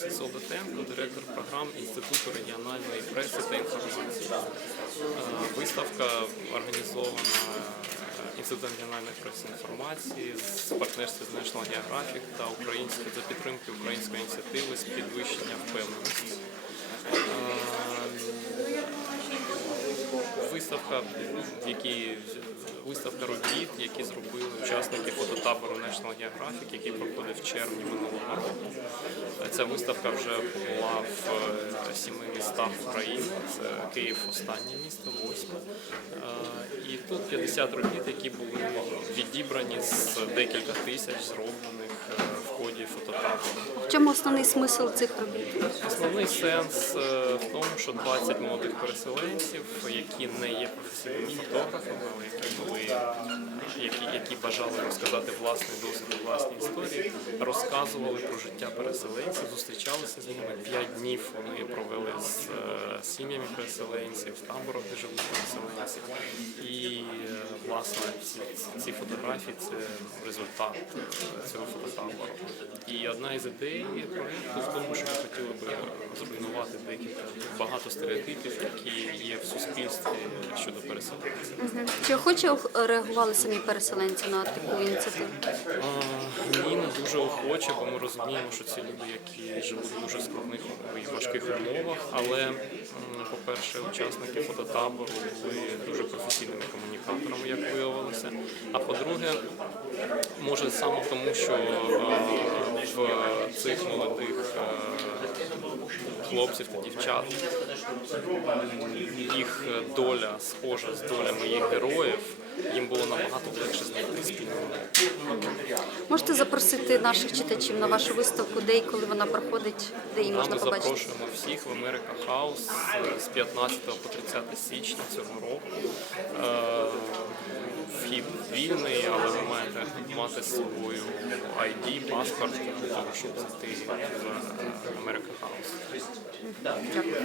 Олексій Солдатенко, директор програм Інституту регіональної преси та інформації. Е, Виставка організована е, Інститутом регіональної преси інформації з партнерства з National Geographic та української за підтримки української ініціативи з підвищення впевненості. Виставка, в якій виставка робіт, які зробили учасники фототабору National Geographic, який проходив в червні минулого року. Ця виставка вже була в е, сіми містах України. Це Київ останнє місто, восьме. Е, І тут 50 робіт, які були відібрані з декілька тисяч зроблених е, в ході фототабору. Чому основний смисл цих робіт? Основний сенс е, в тому, що 20 молодих переселенців, які не є професійними фотографами, але які, які бажали розказати власний досвід, власні історії, розказували про життя переселенців, зустрічалися з ними. П'ять днів вони провели з е, сім'ями переселенців, в таборах, де живуть переселенці. І е, власне ці, фотографії це результат е, цього фототабору. І одна із ідей проєкту в тому, що ми хотіли би зруйнувати декілька багато стереотипів, які є в суспільстві щодо переселенців. Чи охоче ох- реагували самі переселенці на таку ініціативу? А, Ні, не дуже охоче, бо ми розуміємо, що ці люди, які живуть в дуже складних і важких умовах. Але, по-перше, учасники фототабору були дуже професійними комунікаторами, як виявилося. А по-друге, може саме тому, що е, в цих молодих е, хлопців та дівчат їх доля схожа з долями їх героїв, легше знайти спільну мову. Можете запросити наших читачів на вашу виставку, де і коли вона проходить, де її можна Ми побачити? запрошуємо всіх в Америка Хаус е, з 15 по 30 січня цього року. Е, Вхід вільний, але ви маєте мати з собою ID, паспорт для того, щоб зайти в Америка Хаус. Дякую.